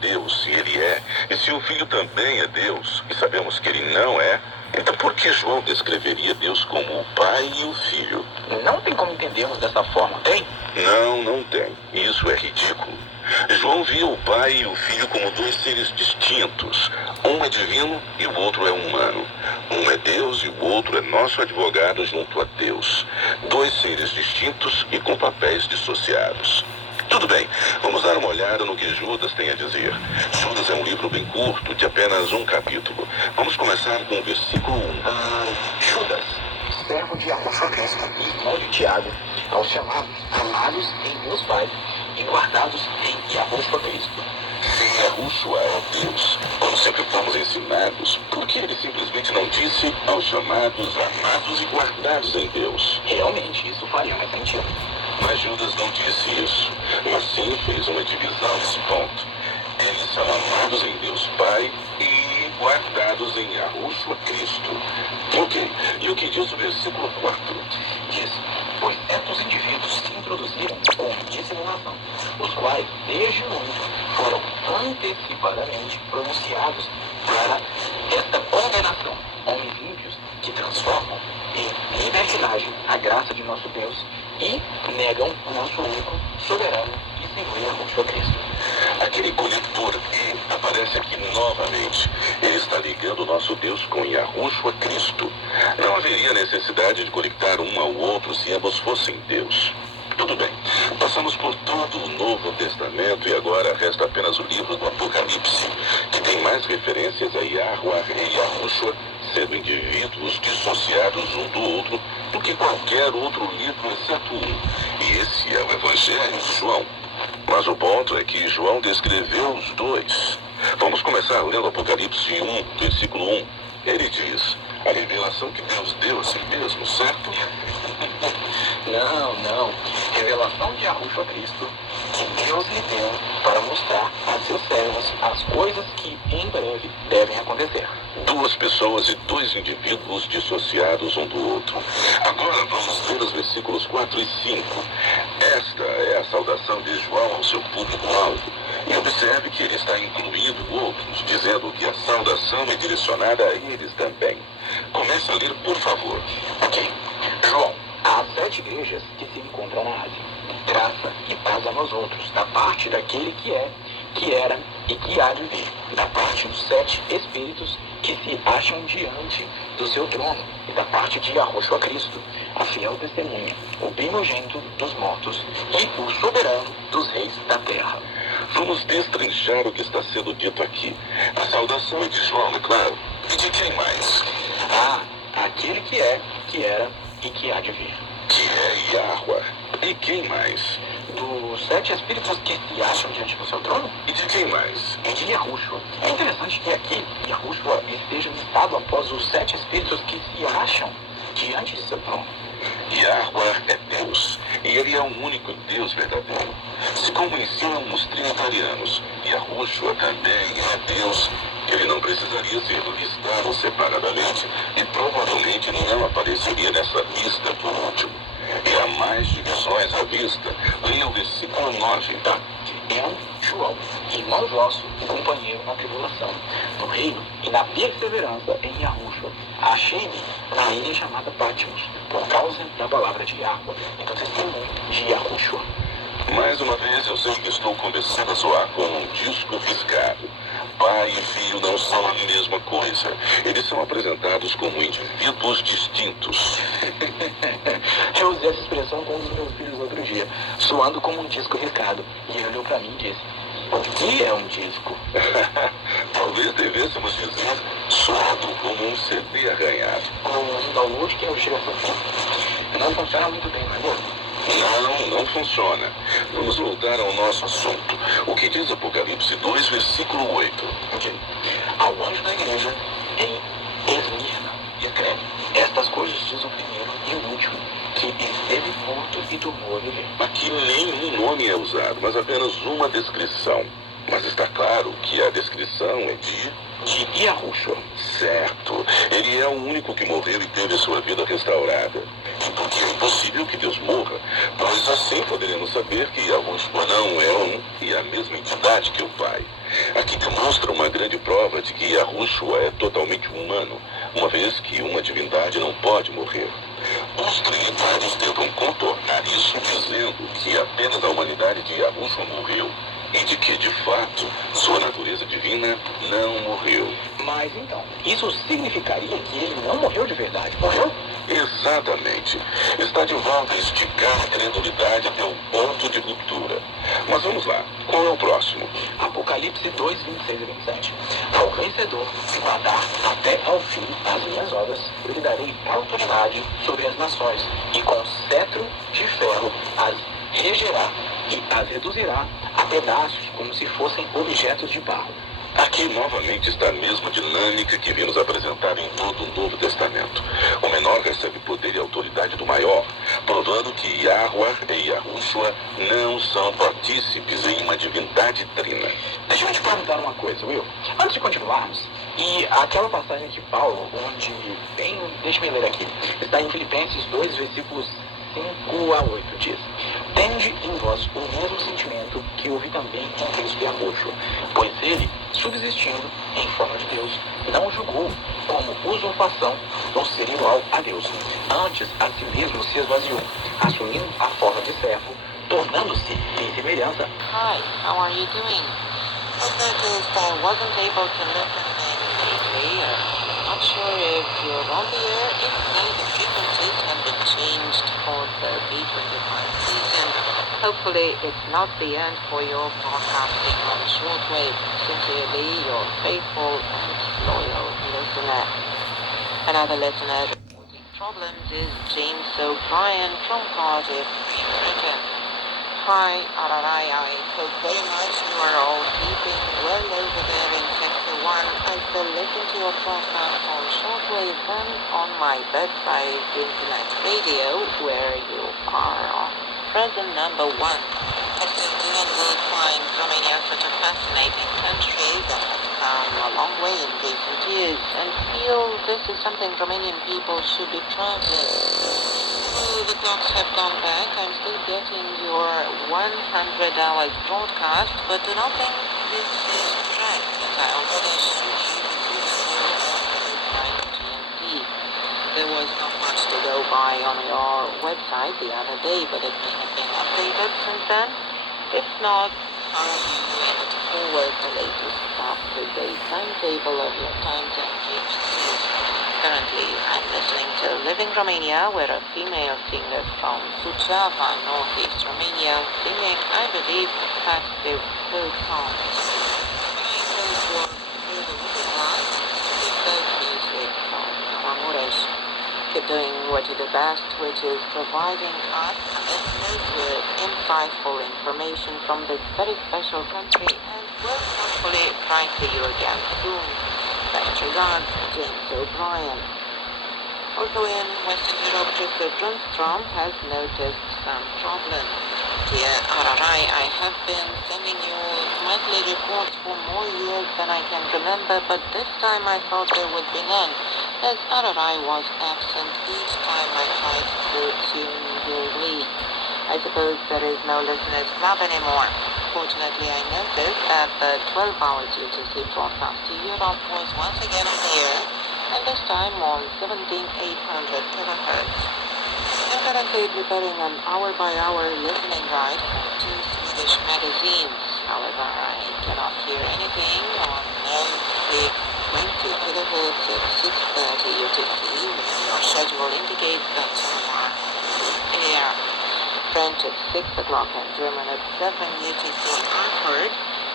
Deus, se ele é, e se o Filho também é Deus, e sabemos que ele não é, então por que João descreveria Deus como o Pai e o Filho? Não tem como entendermos dessa forma, tem? Não tem. Isso é ridículo. João via o Pai e o Filho como dois seres distintos. Um é divino e o outro é humano. Um é Deus e o outro é nosso advogado junto a Deus. Dois seres distintos e com papéis dissociados. Tudo bem, vamos dar uma olhada no que Judas tem a dizer. Judas é um livro bem curto, de apenas um capítulo. Vamos começar com o versículo 1. Judas, servo de Apóstolo Cristo e irmão de Tiago, aos chamados, amados em Deus Pai e guardados em Apóstolo Cristo. Se Yahushua é Deus, como sempre fomos ensinados, por que ele simplesmente não disse aos chamados, amados e guardados em Deus? Realmente, isso faria mais sentido. Mas Judas não disse isso, mas sim fez uma divisão nesse ponto. Eles são amados em Deus Pai e guardados em Yahushua Cristo. Ok, e o que diz o versículo 4? Diz, pois certos indivíduos se introduziram com dissimulação, os quais, desde muito, foram antecipadamente pronunciados para esta condenação, homens ímpios que transformam em libertinagem a graça de nosso Deus e negam o nosso único, soberano e Senhor Yahushua Cristo. Aquele conector E aparece aqui novamente. Ele está ligando o nosso Deus com Yahushua Cristo. Não haveria necessidade de conectar um ao outro se ambos fossem Deus. Tudo bem, passamos por todo o Novo Testamento e agora resta apenas o livro do Apocalipse, que tem mais referências a Yahuwah e Yahushua, sendo indivíduos dissociados um do outro, do que qualquer outro livro exceto um. E esse é o Evangelho de João. Mas o ponto é que João descreveu os dois. Vamos começar lendo Apocalipse 1, versículo 1. Ele diz, a revelação que Deus deu a si mesmo, certo? Não. Revelação de Yahushua Cristo, que Deus lhe deu para mostrar a seus servos as coisas que em breve devem acontecer. Duas pessoas e dois indivíduos dissociados um do outro. Agora vamos ler os versículos 4 e 5. Esta é a saudação de João ao seu público-alvo. E observe que ele está incluindo outros, dizendo que a saudação é direcionada a eles também. Comece a ler, por favor. Ok. João, há 7 igrejas que se encontram na Ásia. Graça e paz a nós outros, da parte daquele que é, que era e que há de vir, da parte dos 7 espíritos que se acham diante do seu trono, e da parte de Yahushua Cristo, a fiel testemunha, o primogênito dos mortos e o soberano dos reis da terra. Vamos destrinchar o que está sendo dito aqui. A saudação é de João, é claro. E de quem mais? Aquele que é, que era e que há de vir. Que é Yahuwah. E quem mais? Dos 7 espíritos que se acham diante do seu trono? E de quem mais? E de Yahushua. É interessante que aqui Yahushua esteja listado após os 7 espíritos que se acham diante de seu trono. Yahuwah é Deus, e ele é o único Deus verdadeiro. Se como ensinam os trinitarianos, Yahushua também é Deus, ele não precisaria ser listado separadamente e provavelmente não apareceria nessa lista por último. E há mais divisões à vista. Leia o versículo 9, tá? Eu, João, irmão vosso e companheiro na tribulação, no reino e na perseverança em Yahushua, achei-me na ilha chamada Patmos, por causa da palavra de Yahuwah, e do testemunho de Yahushua. Mais uma vez eu sei que estou começando a soar como um disco riscado. Pai e filho não são a mesma coisa. Eles são apresentados como indivíduos distintos. Eu usei essa expressão com um dos meus filhos outro dia, soando como um disco riscado. E ele olhou pra mim e disse, o que é um disco? Talvez devêssemos dizer soado como um CD arranhado. Um download que eu chego a fim. Não funciona muito bem, não é mesmo? Não funciona. Vamos voltar ao nosso assunto. O que diz Apocalipse 2, versículo 8? Ok. Ao anjo da igreja em Esmirna, escreve, estas coisas diz o primeiro e o último, que esteve morto e tornou a viver. Aqui nenhum nome é usado, mas apenas uma descrição. Mas está claro que a descrição é de Yahushua. Certo. Ele é o único que morreu e teve sua vida restaurada. E porque é impossível que Deus morra, pois assim poderemos saber que Yahushua não é um e a mesma entidade que o Pai. Aqui demonstra uma grande prova de que Yahushua é totalmente humano, uma vez que uma divindade não pode morrer. Os trinitários tentam contornar isso dizendo que apenas a humanidade de Yahushua morreu e de que, de fato, sua natureza divina não morreu. Mas então, isso significaria que ele não morreu de verdade, morreu? Exatamente. Está de volta a esticar a credulidade até o ponto de ruptura. Mas vamos lá. Qual é o próximo? Apocalipse 2, 26 e 27. Ao vencedor que guardar até ao fim as minhas obras, eu lhe darei autoridade sobre as nações, e com cetro de ferro as regerá e as reduzirá a pedaços como se fossem objetos de barro. Aqui novamente está a mesma dinâmica que vimos apresentar em todo o Novo Testamento. O menor recebe poder e autoridade do maior, provando que Yahweh e Yahushua não são partícipes em uma divindade trina. Deixa eu te perguntar uma coisa, Will. Antes de continuarmos, e aquela passagem de Paulo, onde deixa-me ler aqui, está em Filipenses 2, versículos 5 a 8, diz: tende em vós o mesmo sentimento que houve também em Cristo Yahushua, pois ele, subsistindo em forma de Deus, não julgou como usurpação ou ser igual a Deus. Antes, a si mesmo se esvaziou, assumindo a forma de servo, tornando-se em semelhança. Hi, how are you doing? I noticed I wasn't able to listen in lately. Not sure if you're on the air. If so, the frequencies have been changed for the B25 season. Hopefully, it's not the end for your broadcasting on shortwave. Sincerely, your faithful and loyal listener. Another listener reporting problems is James O'Brien from Cardiff, Britain. Hi, Ararai, I hope very much you are all keeping well over there in Sector 1. I still listen to your broadcast on shortwave and on my bedside internet radio, where you are on present number 1. I still doing good find Romania such a fascinating country that has come a long way in recent years, and feel this is something Romanian people should be proud of. The clocks have gone back. I'm still getting your 100 hours broadcast, but do not think this is correct, as I already assured you by GMT. There was not much to go by on your website the other day, but it may have been updated since then. If not, how are you able to forward the latest up-to-date timetable of your times and frequencies? Currently, I'm listening to Living Romania, where a female singer from Suceava, northeast Romania, singing, I believe, festive folk songs. I hope you're really glad to folk music from Maramuresh. Keep doing what you do best, which is providing us listeners with insightful information from this very special country, and we'll hopefully write to you again soon. Best regards, James O'Brien. Also in Western Europe, Joseph Brunstrom has noticed some problems. Dear Ararai, I have been sending you monthly reports for more years than I can remember, but this time I thought there would be none, as Ararai was absent each time I tried to tune your lead. I suppose there is no listeners club anymore. Fortunately, I noticed that the 12 hours UTC broadcast to Europe was once again on the air, and this time on 17,800 kilohertz. I'm currently preparing an hour-by-hour listening guide for 2 Swedish magazines. However, I cannot hear anything on 620 kilohertz at 6:30 UTC, when your schedule indicates that you are air. French at 6 o'clock and German at 7 UTC are heard,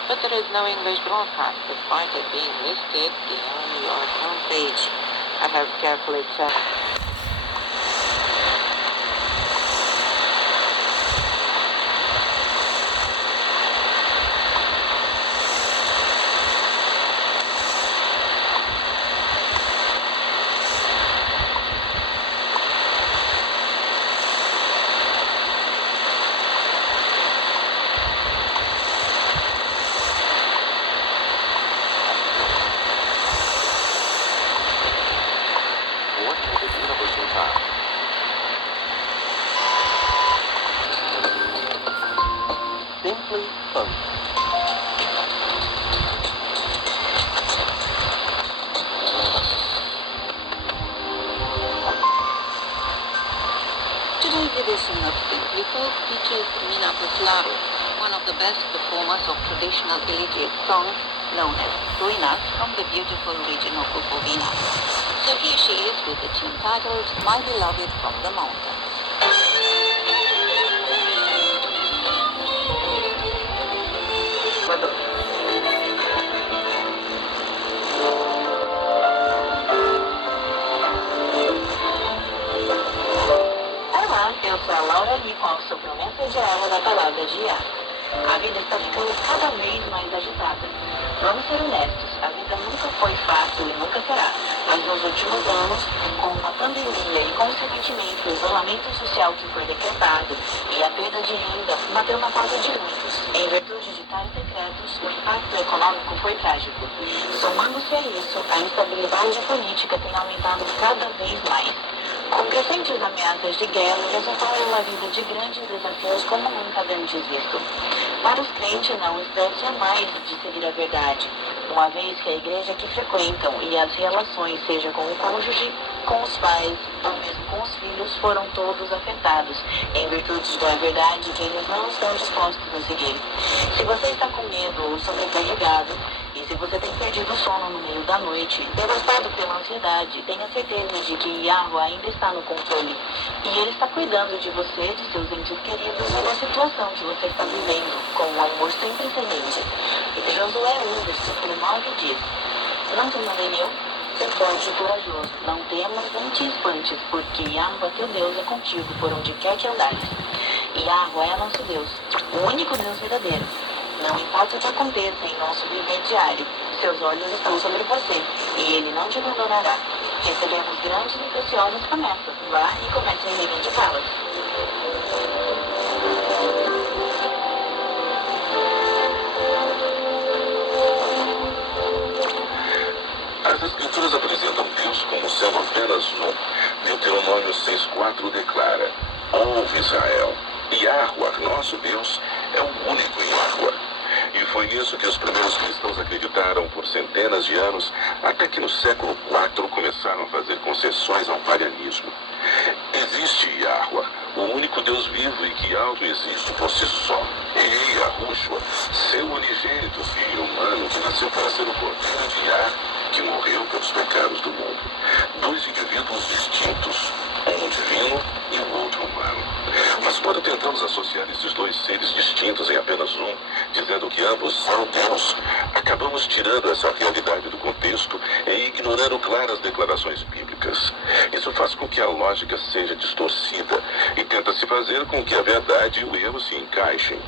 but there is no English broadcast despite it being listed on your homepage. I have carefully checked. features Mina Claro, one of the best performers of traditional Illicit songs known as Ruinas from the beautiful region of Bukovina. So here she is with the tune titled My Beloved from the Mountain. Olá, eu sou a Laura Lee com a sua promessa diária da palavra de Yah. A vida está ficando cada vez mais agitada. Vamos ser honestos, a vida nunca foi fácil e nunca será. Mas nos últimos anos, com uma pandemia e consequentemente o isolamento social que foi decretado e a perda de renda, bateu na porta de muitos. Em virtude de tais decretos, o impacto econômico foi trágico. Somando-se a isso, a instabilidade política tem aumentado cada vez mais. Com crescentes ameaças de guerra, resultou uma vida de grandes desafios como nunca antes visto. Para os crentes, não espere jamais de seguir a verdade, uma vez que a igreja que frequentam e as relações, seja com o cônjuge, com os pais ou mesmo com os filhos, foram todos afetados, em virtude da verdade que eles não estão dispostos a seguir. Se você está com medo ou sobrecarregado, e se você tem perdido o sono no meio da noite, devastado pela ansiedade, tenha certeza de que Yahweh ainda está no controle. E Ele está cuidando de você, de seus entes queridos e da situação que você está vivendo, com um amor sem precedentes. E Josué 1, versículo 9 diz: Não te mandei eu? Ser forte e corajoso, não temas nem te espantes, porque Yahweh teu Deus é contigo por onde quer que andares. Yahweh é nosso Deus, o único Deus verdadeiro. Não importa o que aconteça em nosso viver diário, seus olhos estão sobre você e Ele não te abandonará. Recebemos grandes e preciosas promessas. Vá e comece a reivindicá-las. As Escrituras apresentam Deus como sendo apenas um. Deuteronômio 6,4 declara: Ouve Israel, Yahweh, nosso Deus, é o único Yahweh. E foi nisso que os primeiros cristãos acreditaram por centenas de anos, até que no século IV começaram a fazer concessões ao paganismo. Existe Yahweh, o único Deus vivo e que autoexiste por si só. E Yahushua, seu unigênito Filho humano, que nasceu para ser o Cordeiro de Yah, que morreu pelos pecados do mundo. Dois indivíduos distintos, um divino e o outro humano. Mas quando tentamos associar esses dois seres distintos em apenas um, dizendo que ambos são Deus, acabamos tirando essa realidade do contexto e ignorando claras declarações bíblicas. Isso faz com que a lógica seja distorcida e tenta-se fazer com que a verdade e o erro se encaixem.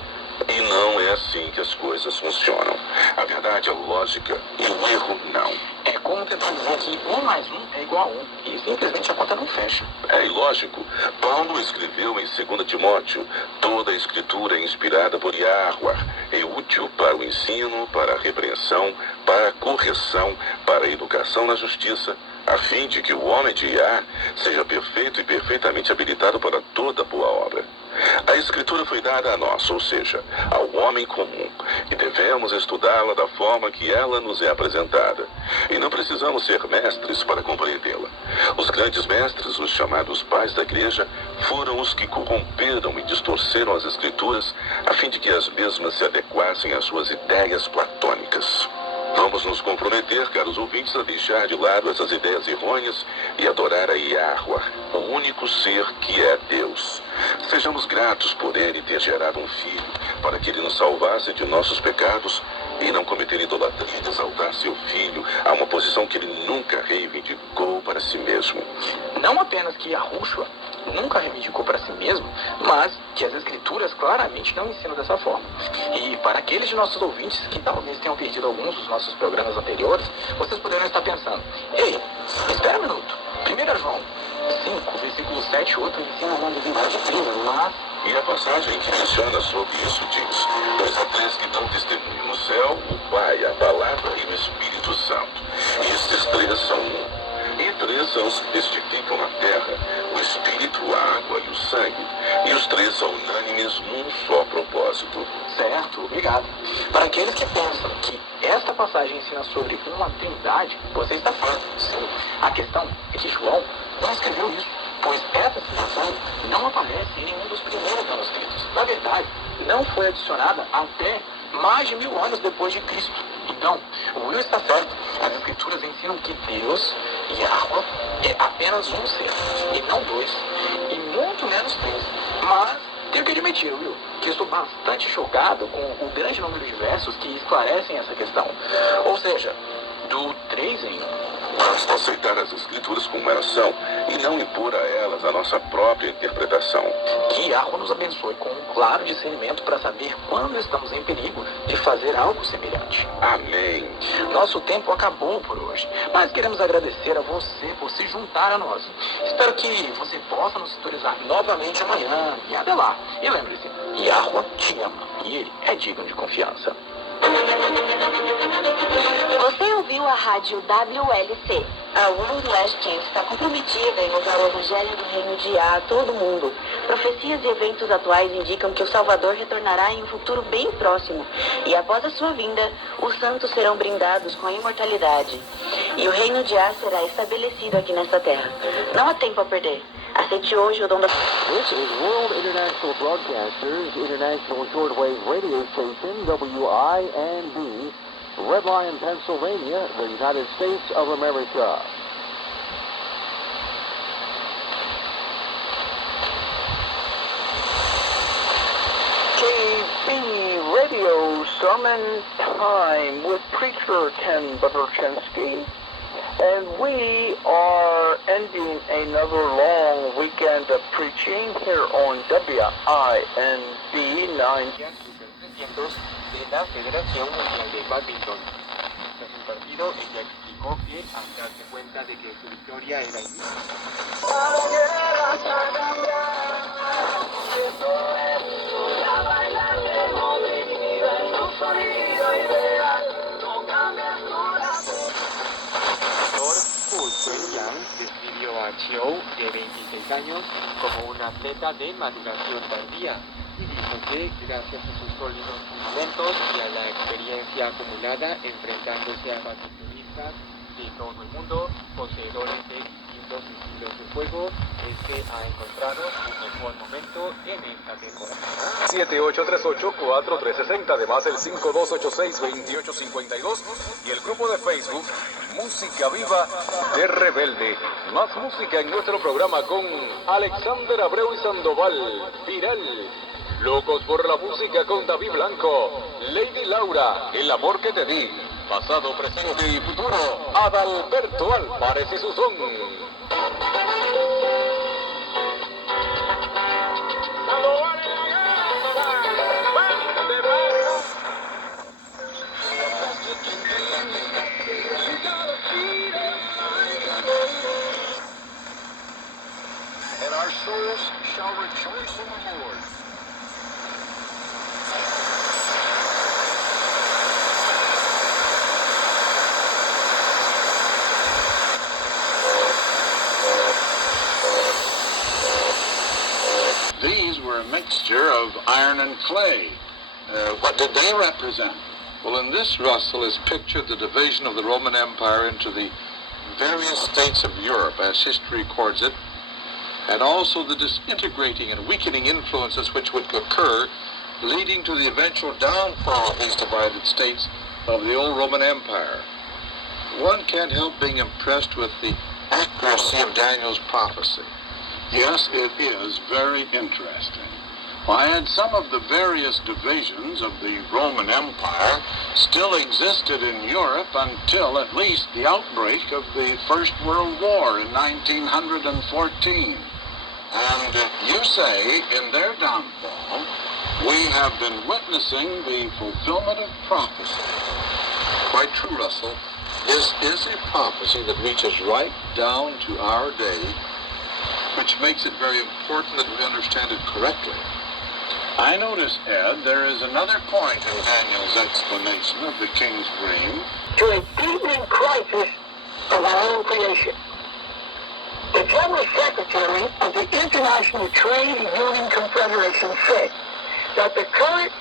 E não é assim que as coisas funcionam. A verdade é lógica e o erro não. É como tentar dizer que 1 mais 1 é igual a 1 e simplesmente a conta não fecha. É ilógico. Paulo escreveu em 2 Timóteo: toda a escritura é inspirada por Yahweh, é útil para o ensino, para a repreensão, para a correção, para a educação na justiça, a fim de que o homem de Yah seja perfeito e perfeitamente habilitado para toda boa obra. A Escritura foi dada a nós, ou seja, ao homem comum, e devemos estudá-la da forma que ela nos é apresentada. E não precisamos ser mestres para compreendê-la. Os grandes mestres, os chamados pais da igreja, foram os que corromperam e distorceram as Escrituras a fim de que as mesmas se adequassem às suas ideias platônicas. Vamos nos comprometer, caros ouvintes, a deixar de lado essas ideias errôneas e adorar a Yahweh, o único ser que é Deus. Sejamos gratos por Ele ter gerado um filho, para que Ele nos salvasse de nossos pecados e não cometer idolatria e exaltar seu filho a uma posição que Ele nunca reivindicou para si mesmo. Não apenas que Yahushua nunca reivindicou para si mesmo, mas que as Escrituras claramente não ensinam dessa forma. E para aqueles de nossos ouvintes que talvez tenham perdido alguns dos nossos programas anteriores, vocês poderão estar pensando: ei, espera um minuto, 1 João 5, versículo 7 e 8 ensina uma divindade trina, mas... E a passagem que menciona sobre isso diz: pois há três que dão testemunho no céu, o Pai, a Palavra e o Espírito Santo. E estes três são um. E três são os que testificam na terra: o Espírito, a água e o sangue. E os três são unânimes num só propósito. Certo, obrigado. Para aqueles que pensam que esta passagem ensina sobre uma trindade, você está falando. Sim, a questão é que João não escreveu isso pois essa citação não aparece em nenhum dos primeiros manuscritos. Na verdade, não foi adicionada até mais de 1000 anos depois de Cristo. Então, o Will está certo. As escrituras ensinam que Deus, Yahweh, é apenas um ser, e não dois, e muito menos três. Mas tenho que admitir, Will, que estou bastante chocado com o grande número de versos que esclarecem essa questão. Ou seja, do 3 em 1. Basta aceitar as escrituras como elas são e não impor a elas a nossa própria interpretação. Que Yahweh nos abençoe com um claro discernimento para saber quando estamos em perigo de fazer algo semelhante. Amém. Nosso tempo acabou por hoje, mas queremos agradecer a você por se juntar a nós. Espero que você possa nos sintonizar novamente amanhã e até lá. E lembre-se, Yahweh te ama e Ele é digno de confiança. Você ouviu a rádio WLC. A World Last Chance está comprometida em levar o Evangelho do Reino de Yah a todo mundo. Profecias e eventos atuais indicam que o Salvador retornará em um futuro bem próximo. E após a sua vinda, os santos serão brindados com a imortalidade. E o Reino de Yah será estabelecido aqui nesta terra. Não há tempo a perder. Aceite hoje o dom da... This is World International Broadcasters International Shortwave Radio Station, WINB, Red Lion, Pennsylvania, the United States of America. KB Radio Sermon Time with Preacher Ken Buterchinsky. And we are ending another long weekend of preaching here on WINB 9. De la Federación Mundial de Badminton. Tras el partido, ella explicó que al darse cuenta de que su victoria era describió a Chiou, de 26 años, como un atleta de maduración tardía y dijo que, gracias a sus sólidos fundamentos y a la experiencia acumulada enfrentándose a badmintonistas de todo el mundo, poseedores de distintos estilos de juego, es que ha encontrado su mejor momento en esta temporada. 7838-4360, además el 5286-2852 y el grupo de Facebook Música Viva de Rebelde. Más música en nuestro programa con Alexander Abreu y Sandoval, Viral. Locos por la música con David Blanco, Lady Laura, El amor que te di, pasado, presente y futuro, Adalberto Álvarez y su son. And our souls shall rejoice in the Lord. These were a mixture of iron and clay. What did they represent? Well, in this, Russell, is pictured the division of the Roman Empire into the various states of Europe, as history records it, and also the disintegrating and weakening influences which would occur, leading to the eventual downfall of these divided states of the old Roman Empire. One can't help being impressed with the accuracy of Daniel's prophecy. Yes, it is very interesting. And some of the various divisions of the Roman Empire still existed in Europe until at least the outbreak of the First World War in 1914. And you say, in their downfall, we have been witnessing the fulfillment of prophecy. Quite true, Russell. This is a prophecy that reaches right down to our day, which makes it very important that we understand it correctly. I notice, Ed, there is another point in Daniel's explanation of the king's dream. To a deepening crisis of our own creation. The General Secretary of the International Trade Union Confederation said that the current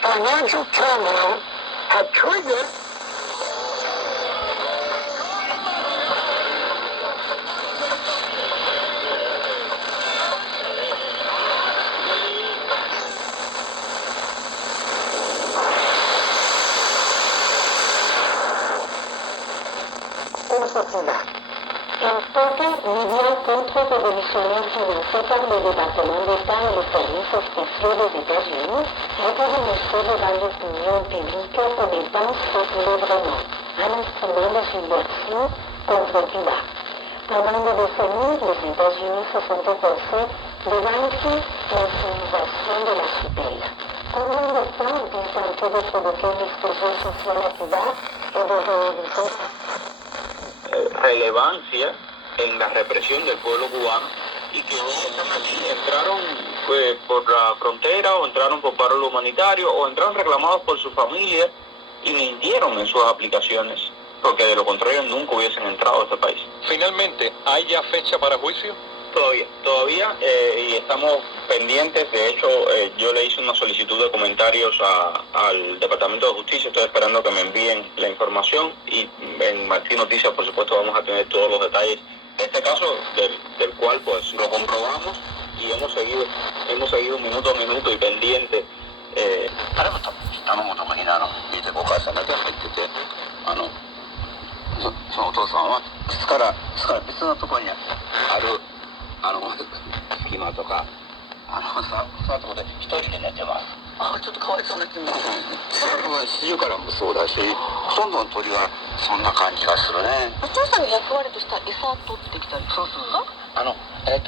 financial turmoil had triggered sociedad. Enfoque medial contre-révolutionnaire financé par le département d'État et les services spéciaux des États-Unis est renoncé devant l'opinion publique aux dépenses pour l'œuvre, en estimant les subversions contre Cuba. Pendant des décennies, les États-Unis se sont efforcés de vaincre l'insinuation de la tutela. Combien de temps ont tenté de provoquer une explosion sociale a Cuba et de rééditer relevancia en la represión del pueblo cubano y que hoy están aquí, entraron pues, por la frontera o entraron por paro humanitario o entraron reclamados por su familia y mintieron en sus aplicaciones porque de lo contrario nunca hubiesen entrado a este país. Finalmente, ¿hay ya fecha para juicio? Todavía, y estamos pendientes. De hecho, yo le hice una solicitud de comentarios al Departamento de Justicia. Estoy esperando que me envíen la información y en Martín Noticias, por supuesto, vamos a tener todos los detalles de este caso, del cual pues lo comprobamos y hemos seguido minuto a minuto y pendiente. 頼むとかに言ってお母さんだけ入ってて、そのお父さんは巣から別のところにある隙間とかそのところで一人で寝てます。あ、ちょっとかわいそうな気持ち。それはシジュウカラもそうだし、ほとんどの鳥はそんな感じがするね。お父さんが役割とした餌取ってきたり。そう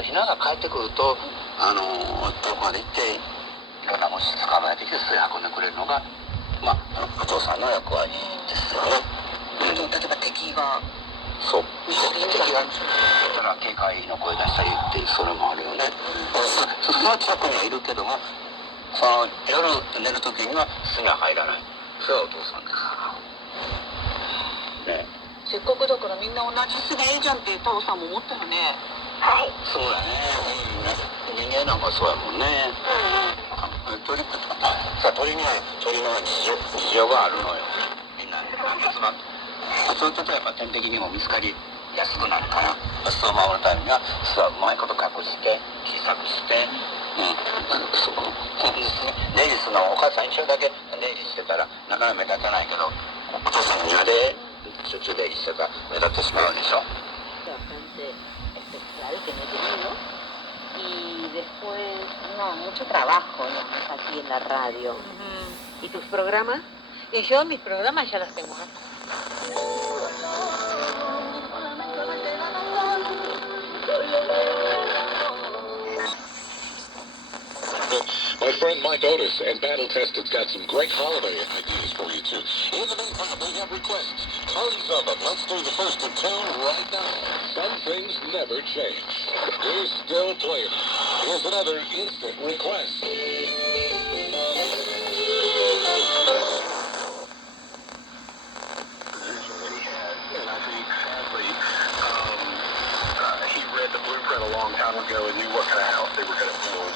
ひなが帰ってくると遠くまで行っていろんな虫捕まえてきて巣へ運んでくれるのがお父さんの役割ですよね。例えば敵がそう敵が来たら警戒の声出したりってそれもあるよね。その近くにはいるけども、夜寝る時には巣には入らない。それはお父さんですね。せっかくだからみんな同じ巣でええじゃんってタオさんも思ったよね。はい。そうだね。人間なんかそうやもんね。鳥には鳥の事情があるのよ。みんなそうするとやっぱ天敵にも見つかりやすくなるから、巣を守るためには巣はうまいこと隠して小さくして、出入りするのはお母さん一緒だけ出入りしてたらなかなか目立たないけど、お父さんの庭でしょっちゅう出入りしてたら目立ってしまうでしょ。Bastante especial que me he tenido y después, mucho trabajo, digamos, aquí en la radio. ¿Y tus programas? Y yo mis programas ya los tengo. My friend Mike Otis and Battle Tested's got some great holiday ideas for you, too. In the meantime, we have requests. Carly's up, but let's do the first of 2 right now. Some things never change. We're still playing. Here's another instant request. He read the blueprint a long time ago and knew what kind of house they were going to build.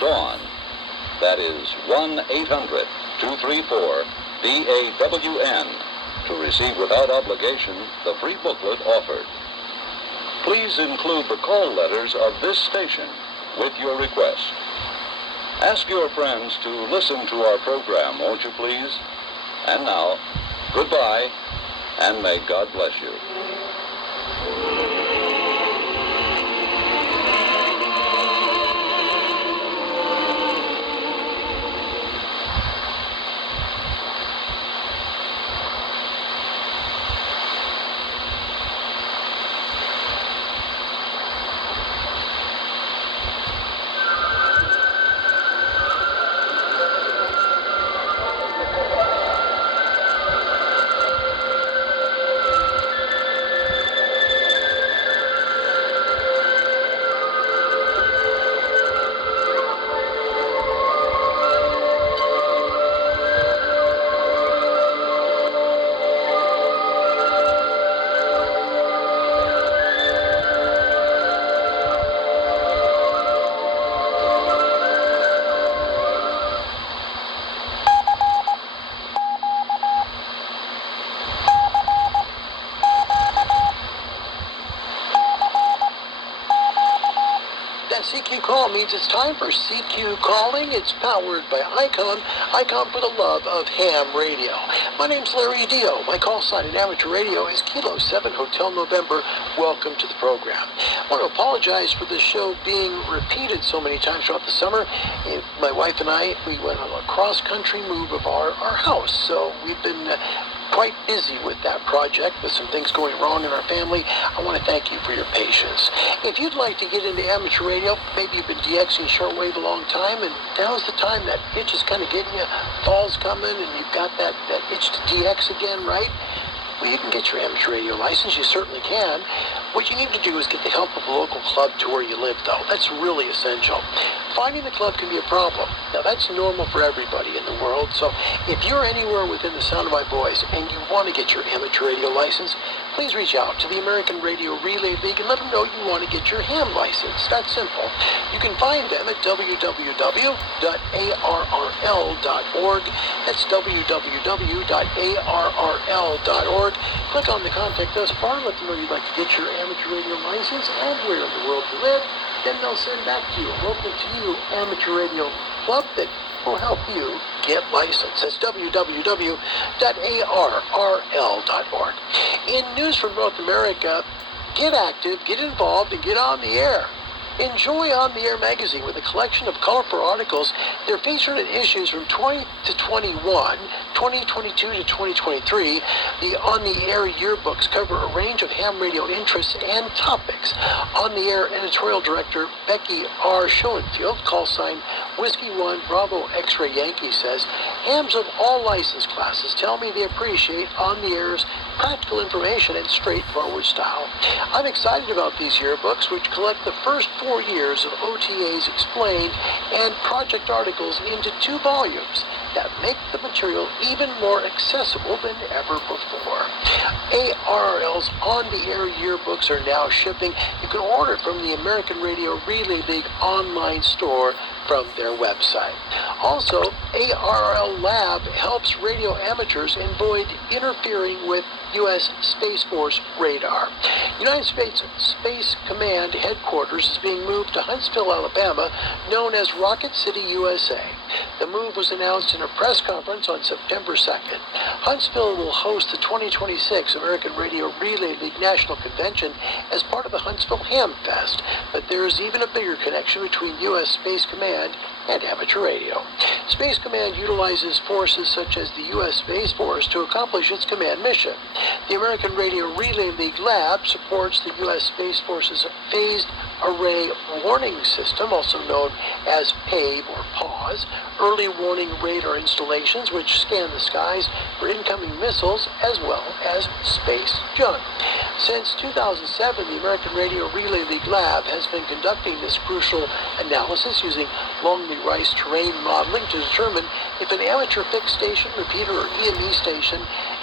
Dawn. That is 1-800-234-DAWN to receive without obligation the free booklet offered. Please include the call letters of this station with your request. Ask your friends to listen to our program, won't you please? And now, goodbye, and may God bless you. CQ Call means it's time for CQ Calling. It's powered by ICOM. ICOM for the love of ham radio. My name's Larry Dio. My call sign in amateur radio is Kilo 7 Hotel November. Welcome to the program. I want to apologize for this show being repeated so many times throughout the summer. My wife and I, we went on a cross-country move of our house, so we've been quite busy with that project, with some things going wrong in our family. I want to thank you for your patience. If you'd like to get into amateur radio, maybe you've been DXing shortwave a long time, and now's the time that itch is kind of getting you. Fall's coming, and you've got that itch to DX again, right? Well, you can get your amateur radio license. You certainly can. What you need to do is get the help of a local club to where you live, though. That's really essential. Finding the club can be a problem. Now, that's normal for everybody in the world. So if you're anywhere within the sound of my voice and you want to get your amateur radio license, please reach out to the American Radio Relay League and let them know you want to get your ham license. That's simple. You can find them at www.arrl.org. That's www.arrl.org. Click on the Contact Us bar, let them know you'd like to get your amateur radio license and where in the world you live. Then they'll send back to you a local to you amateur radio club that will help you get licensed. That's www.arrl.org. In news from North America, get active, get involved, and get on the air. Enjoy On the Air magazine with a collection of colorful articles. They're featured in issues from 20 to 21, 2022 to 2023. The On the Air yearbooks cover a range of ham radio interests and topics. On the Air editorial director Becky R. Schoenfield, call sign Whiskey 1 Bravo X-Ray Yankee, says, hams of all license classes tell me they appreciate On the Air's practical information and straightforward style. I'm excited about these yearbooks, which collect the first 4 years of OTAs explained and project articles into 2 volumes that make the material even more accessible than ever before. ARRL's On the Air yearbooks are now shipping. You can order from the American Radio Relay League online store from their website. Also, ARRL Lab helps radio amateurs avoid interfering with U.S. Space Force radar. United States Space Command headquarters is being moved to Huntsville, Alabama, known as Rocket City, USA. The move was announced in a press conference on September 2nd. Huntsville will host the 2026 American Radio Relay League National Convention as part of the Huntsville Ham Fest, but there is even a bigger connection between U.S. Space Command and amateur radio. Space Command utilizes forces such as the U.S. Space Force to accomplish its command mission. The American Radio Relay League Lab supports the U.S. Space Force's Phased Array Warning System, also known as PAVE or PAWS, early warning radar installations which scan the skies for incoming missiles as well as space junk. Since 2007, the American Radio Relay League Lab has been conducting this crucial analysis using Longley Rice terrain modeling to determine if an amateur fixed station, repeater, or EME station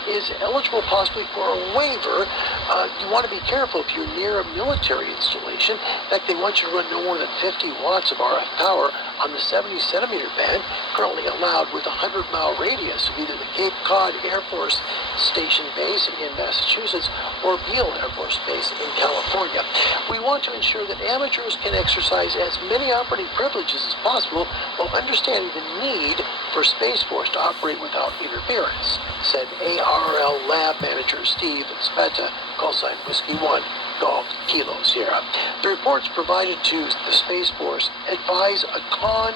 is eligible possibly for a waiver. You want to be careful if you're near a military installation. In fact, they want you to run no more than 50 watts of RF power on the 70 centimeter band, currently allowed with a 100-mile radius of either the Cape Cod Air Force Station Base in Massachusetts or Beale Air Force Base in California. We want to ensure that amateurs can exercise as many operating privileges as possible while understanding the need for Space Force to operate without interference, said ARRL Lab Manager Steve Speta, call sign Whiskey 1 Golf Kilo Sierra. The reports provided to the Space Force advise a cone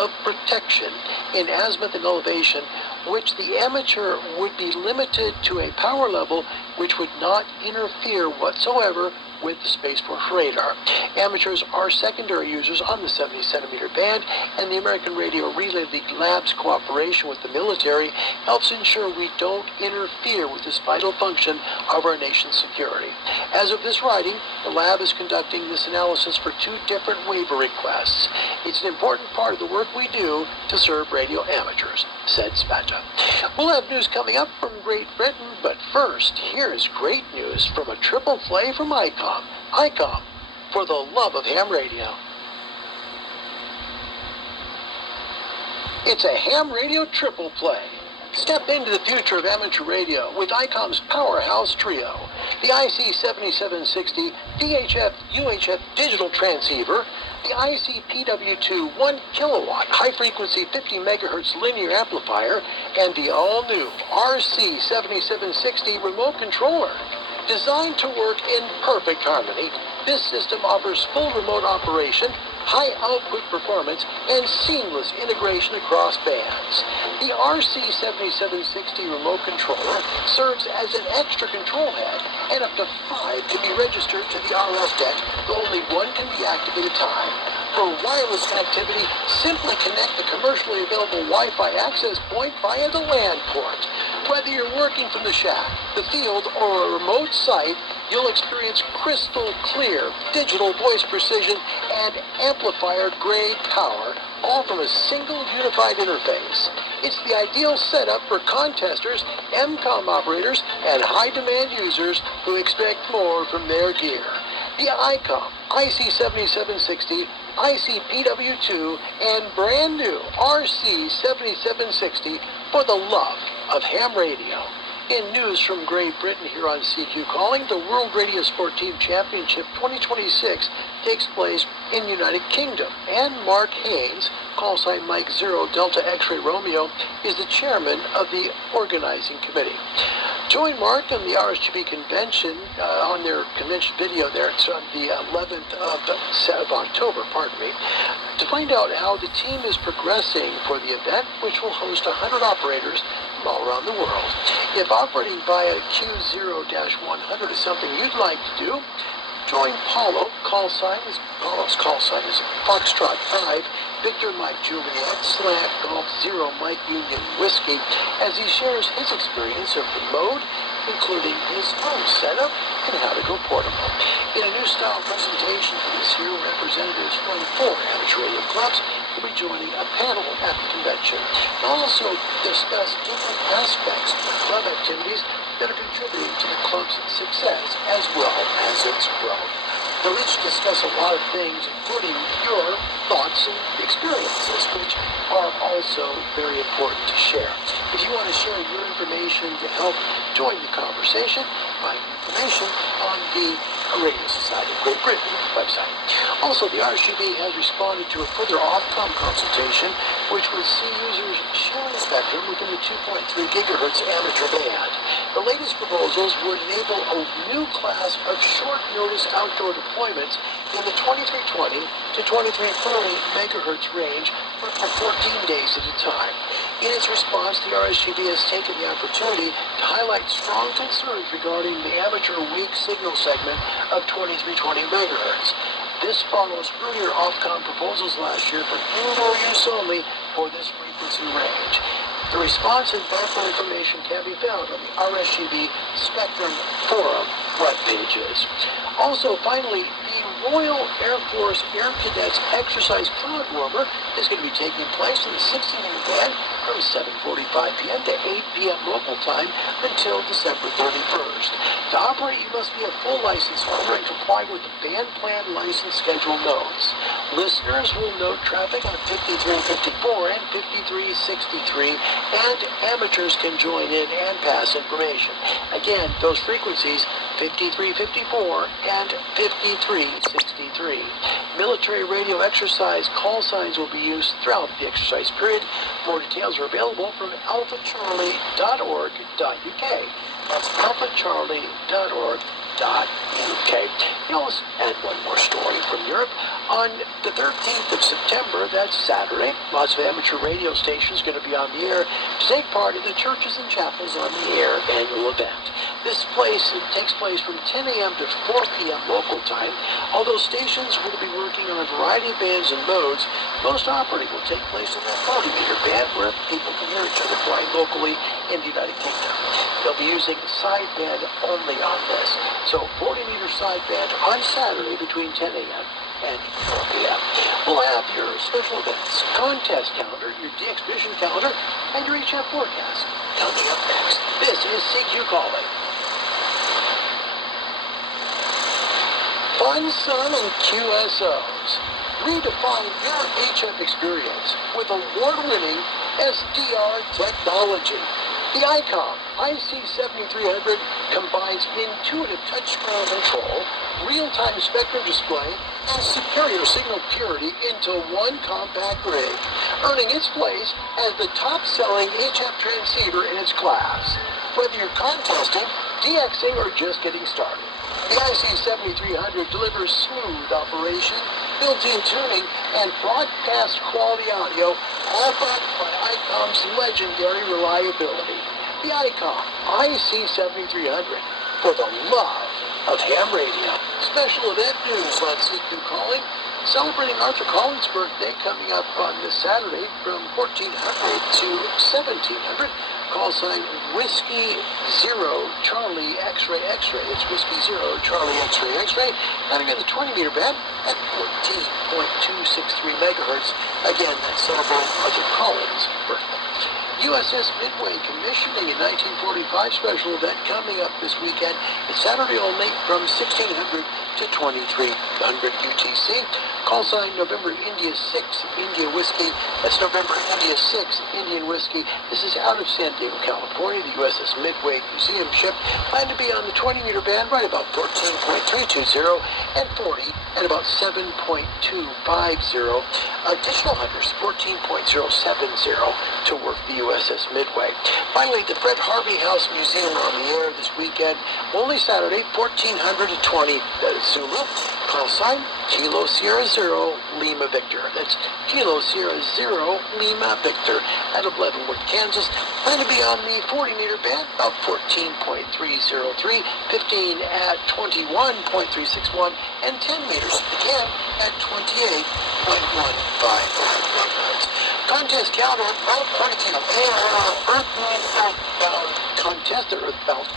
of protection in azimuth and elevation, which the amateur would be limited to a power level which would not interfere whatsoever with the Space Force radar. Amateurs are secondary users on the 70 centimeter band, and the American Radio Relay League Lab's cooperation with the military helps ensure we don't interfere with this vital function of our nation's security. As of this writing, the lab is conducting this analysis for 2 different waiver requests. It's an important part of the work we do to serve radio amateurs, said Spata. We'll have news coming up from Great Britain, but first, here is great news from a triple play from ICOM. ICOM, for the love of ham radio. It's a ham radio triple play. Step into the future of amateur radio with ICOM's powerhouse trio. The IC7760 VHF-UHF digital transceiver, the IC-PW2 1 kilowatt high-frequency 50 megahertz linear amplifier, and the all-new RC7760 remote controller. Designed to work in perfect harmony, this system offers full remote operation, high output performance, and seamless integration across bands. The RC7760 remote controller serves as an extra control head, and up to 5 can be registered to the RF deck, though only one can be active at a time. For wireless connectivity, simply connect the commercially available Wi-Fi access point via the LAN port. Whether you're working from the shack, the field, or a remote site, you'll experience crystal clear digital voice precision and amplifier-grade power, all from a single unified interface. It's the ideal setup for contesters, MCOM operators, and high-demand users who expect more from their gear. The ICOM IC7760, IC-PW2, and brand new RC7760 for the love of ham radio. In news from Great Britain here on CQ Calling, the World Radio Sport Team Championship 2026 takes place in United Kingdom, and Mark Haynes, call sign Mike 0 Delta X-Ray Romeo, is the chairman of the organizing committee. Join Mark on the RSGB convention, on their convention video there. It's on the 11th of October, to find out how the team is progressing for the event, which will host 100 operators from all around the world. If operating via Q0-100 is something you'd like to do, join Paulo's call sign is Foxtrot 5, Victor Mike Juliet, Slant Golf 0 Mike Union Whiskey, as he shares his experience of the mode, including his own setup and how to go portable. In a new style presentation for this year, representatives from 4 amateur radio clubs will be joining a panel at the convention. They'll also discuss different aspects of the club activities that are contributing to the club's success as well as its growth. They'll each discuss a lot of things, including your thoughts and experiences, which are also very important to share. If you want to share your information to help join the conversation, find information on the Radio Society of Great Britain website. Also, the RSGB has responded to a further Ofcom consultation, which would see users sharing spectrum within the 2.3 gigahertz amateur band. The latest proposals would enable a new class of short-notice outdoor deployments in the 2320 to 2330 megahertz range for 14 days at a time. In its response, the RSGB has taken the opportunity to highlight strong concerns regarding the amateur weak signal segment of 2320 megahertz. This follows earlier Ofcom proposals last year for indoor use only for this frequency range. The response and background information can be found on the RSGB Spectrum Forum web pages. Also, finally, the Royal Air Force Air Cadets Exercise Cloud Warmer is going to be taking place in the 60-minute band from 7:45 p.m. to 8 p.m. local time until December 31st. To operate, you must be a full license holder and comply with the band plan license schedule notes. Listeners will note traffic on 5354 and 5363, and amateurs can join in and pass information. Again, those frequencies, 5354 and 5363. Military radio exercise call signs will be used throughout the exercise period. More details are available from alphacharlie.org.uk. That's alphacharlie.org.uk. Now let's add one more story from Europe. On the 13th of September, that's Saturday, lots of amateur radio stations going to be on the air to take part in the Churches and Chapels on the Air annual event. This takes place from 10 a.m. to 4 p.m. local time. Although stations will be working on a variety of bands and modes, most operating will take place in that 40-meter band where people can hear each other flying locally in the United Kingdom. They'll be using sideband only on this. So 40-meter sideband on Saturday between 10 a.m. and 4 p.m. We'll have your special events, contest calendar, your de-exhibition calendar, and your HF forecast coming up next. This is CQ Calling. Fun, Sun, and QSOs. Redefine your HF experience with award-winning SDR technology. The ICOM IC7300 combines intuitive touchscreen control, real-time spectrum display, and superior signal purity into one compact rig, earning its place as the top-selling HF transceiver in its class. Whether you're contesting, DXing, or just getting started, the IC7300 delivers smooth operation, built-in tuning, and broadcast quality audio, all backed by ICOM's legendary reliability. The ICOM IC7300, for the love of ham radio. Special event news on CQ Calling, celebrating Arthur Collins' birthday coming up on this Saturday from 1400 to 1700. Call sign Whiskey Zero Charlie X-Ray X-Ray. It's Whiskey Zero Charlie X-Ray X-Ray. Running in the 20-meter band at 14.263 megahertz. Again, that's celebrating Arthur Collins' birthday. USS Midway commissioning a 1945 special event coming up this weekend. It's Saturday only from 1600 to 2300 UTC. Call sign November India 6 India Whiskey. That's November India 6 Indian Whiskey. This is out of San Diego, California. The USS Midway Museum ship planned to be on the 20-meter band right about 14.320 and 40 and about 7.250. Additional hunters 14.070 to work the USS Midway. Finally, the Fred Harvey House Museum on the air this weekend. Only Saturday, 1400 to 20. That is Zulu. Call sign Kilo Sierra Zero Lima Victor. That's Kilo Sierra Zero Lima Victor out of Leavenworth, Kansas. Plan to be on the 40-meter band, about 14.303, 15 at 21.361, and 10 meters again at 28.155. Contest calendar, round 22, ARR Earthbound Contest, the Earthbound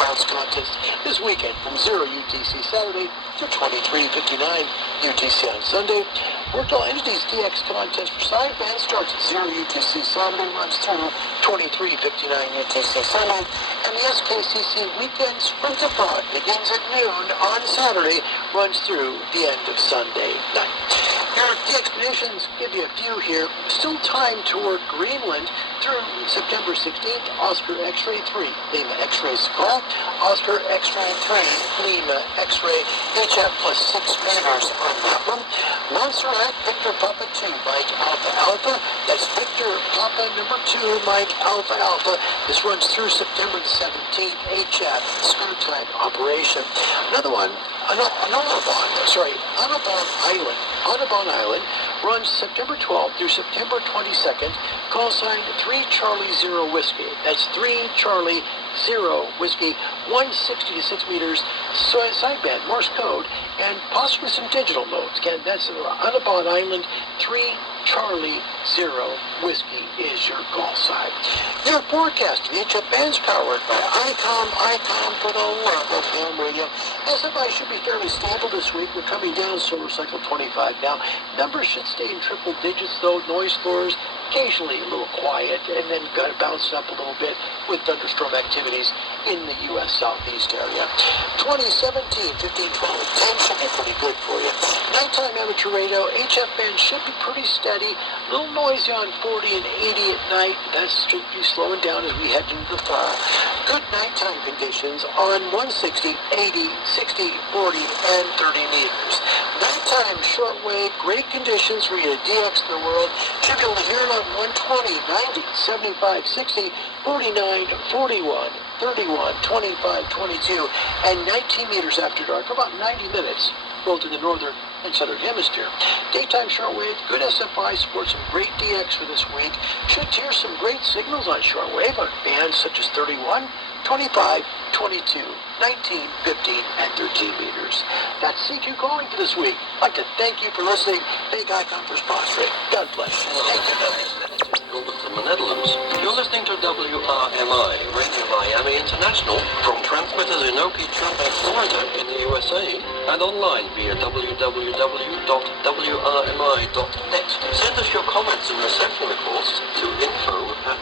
Bounce Contest, this weekend from 0 UTC Saturday to 23:59 UTC on Sunday. Worked-all entities DX contest for sideband starts at 0 UTC Saturday, runs through 23:59 UTC Sunday, and the SKCC Weekend Sprint Abroad begins at noon on Saturday, runs through the end of Sunday night. Your DXpeditions, give you a few here. Still time toward Greenland through September 16th. Oscar X-Ray 3, Lima X-Ray Skull. Oscar X-Ray 3, Lima X-Ray HF plus 6 meters on that one. Montserrat Victor Papa 2, Mike Alpha Alpha. That's Victor Papa number 2, Mike Alpha Alpha. This runs through September the 17th. HF, screw time operation. Another one, Audubon Island runs September 12th through September 22nd. Call sign 3 Charlie 0 Whiskey. That's 3 Charlie 0 Whiskey, 160 to 6 meters, sideband, Morse code, and possibly some digital modes. Again, that's Audubon Island, 3 Charlie 0 Whiskey is your call sign. Your forecast, the HF band's powered by ICOM for the love of ham radio. SFI should be fairly stable this week. We're coming down solar cycle 25 now. Numbers should stay in triple digits though. Noise floors occasionally a little quiet, and then got to bounce up a little bit with thunderstorm activities in the U.S. Southeast area. 2017, 15, 12, 10 should be pretty good for you. Nighttime amateur radio, HF band should be pretty steady. A little noisy on 40 and 80 at night. That should be slowing down as we head into the fall. Good nighttime conditions on 160, 80, 60, 40, and 30 meters. Nighttime shortwave, great conditions for you to DX the world. Should be able to hear it on 120, 90, 75, 60, 49, 41, 31, 25, 22, and 19 meters after dark, about 90 minutes, both in the northern and southern hemisphere. Daytime shortwave, good SFI, supports some great DX for this week. Should hear some great signals on shortwave on bands such as 31, 25, 22, 19, 15, and 13 meters. That's CQ Calling for this week. I'd like to thank you for listening. Big icon for sponsoring. God bless you. Thank you. From the Netherlands. You're listening to WRMI, Radio Miami International, from transmitters in Okeechobee, Florida, in the USA, and online via www.wrmi.net. Send us your comments and reception reports to info@wrmi.net.